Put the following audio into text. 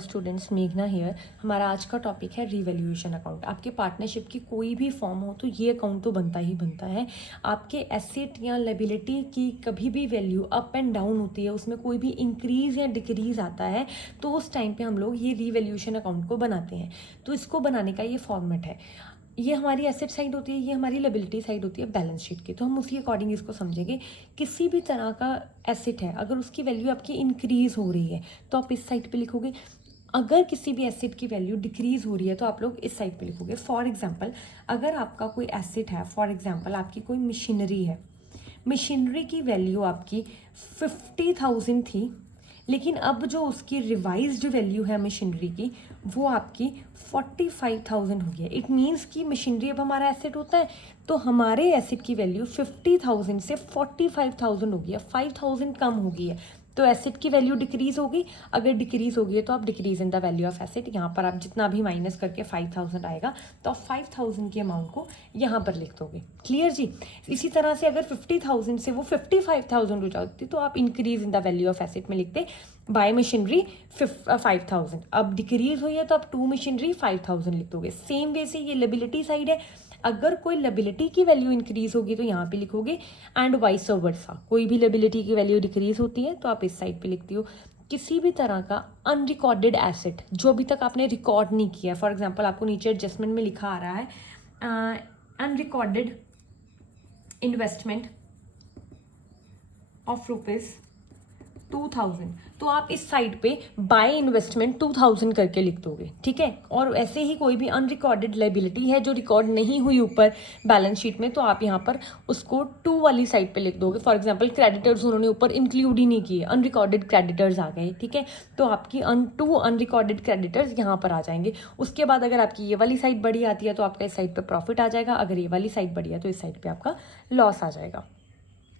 Students, मेघना here. हमारा आज का टॉपिक है रिवैल्यूएशन अकाउंट। आपके पार्टनरशिप की कोई भी फॉर्म हो तो ये अकाउंट तो बनता ही बनता है। आपके एसेट या लायबिलिटी की कभी भी वैल्यू अप एंड डाउन होती है, उसमें कोई भी इंक्रीज या डिक्रीज आता है तो उस टाइम पे हम लोग ये रिवैल्यूएशन अकाउंट को बनाते हैं। तो इसको बनाने का ये फॉर्मेट है। ये हमारी एसेट साइड होती है, ये हमारी लायबिलिटी साइड होती है बैलेंस शीट की। तो हम उसी अकॉर्डिंग इसको समझेंगे। किसी भी तरह का एसेट है, अगर उसकी वैल्यू आपकी इंक्रीज हो रही है तो आप इस साइड पे लिखोगे। अगर किसी भी एसेट की वैल्यू डिक्रीज हो रही है तो आप लोग इस साइड पे लिखोगे। फॉर एग्जांपल, अगर आपका कोई एसेट है, फॉर एग्जांपल आपकी कोई मशीनरी है, मशीनरी की वैल्यू आपकी 50,000 थी, लेकिन अब जो उसकी रिवाइज्ड वैल्यू है मशीनरी की वो आपकी 45,000 हो गया। इट मीन्स कि मशीनरी अब हमारा एसेट होता है तो हमारे एसेट की वैल्यू 50,000 से 45,000 हो गई है, 5,000 कम हो गई है। तो एसेट की वैल्यू डिक्रीज होगी। अगर डिक्रीज होगी है तो आप decrease in the value of asset, यहाँ पर आप जितना भी माइनस करके 5,000 आएगा तो आप 5,000 के अमाउंट को यहाँ पर लिख दोगे। क्लियर जी। इसी तरह से अगर 50,000 से वो 55,000 हो जाती तो आप increase in the value of asset में लिखते बाय मशीनरी 5,000। अब डिक्रीज हुई है तो आप टू मशीनरी 5,000 लिख दोगे। सेम वे से ये लायबिलिटी साइड है। अगर कोई लायबिलिटी की वैल्यू इंक्रीज होगी तो यहाँ पे लिखोगे एंड वाइस वर्सा। कोई भी लायबिलिटी की वैल्यू डिक्रीज होती है तो आप इस साइड पे लिखती हो। किसी भी तरह का अनरिकॉर्डेड एसेट जो अभी तक आपने रिकॉर्ड नहीं किया, फॉर एग्जांपल आपको नीचे एडजस्टमेंट में लिखा आ रहा है अनरिकॉर्डेड इन्वेस्टमेंट ऑफ ₹2,000, तो आप इस साइड पे बाय इन्वेस्टमेंट 2,000 करके लिख दोगे। ठीक है। और ऐसे ही कोई भी अनरिकॉर्डेड लायबिलिटी है जो रिकॉर्ड नहीं हुई ऊपर बैलेंस शीट में तो आप यहाँ पर उसको 2 वाली साइड पे लिख दोगे। फॉर एग्जांपल क्रेडिटर्स उन्होंने ऊपर इंक्लूड ही नहीं किए, अनरिकॉर्डेड क्रेडिटर्स आ गए। ठीक है। तो आपकी 2 अनरिकॉर्डेड क्रेडिटर्स यहाँ पर आ जाएंगे। उसके बाद अगर आपकी ये वाली साइड बड़ी आती है तो आपका इस साइड पर प्रॉफिट आ जाएगा, अगर ये वाली साइड बड़ी है तो इस साइड पर आपका लॉस आ जाएगा।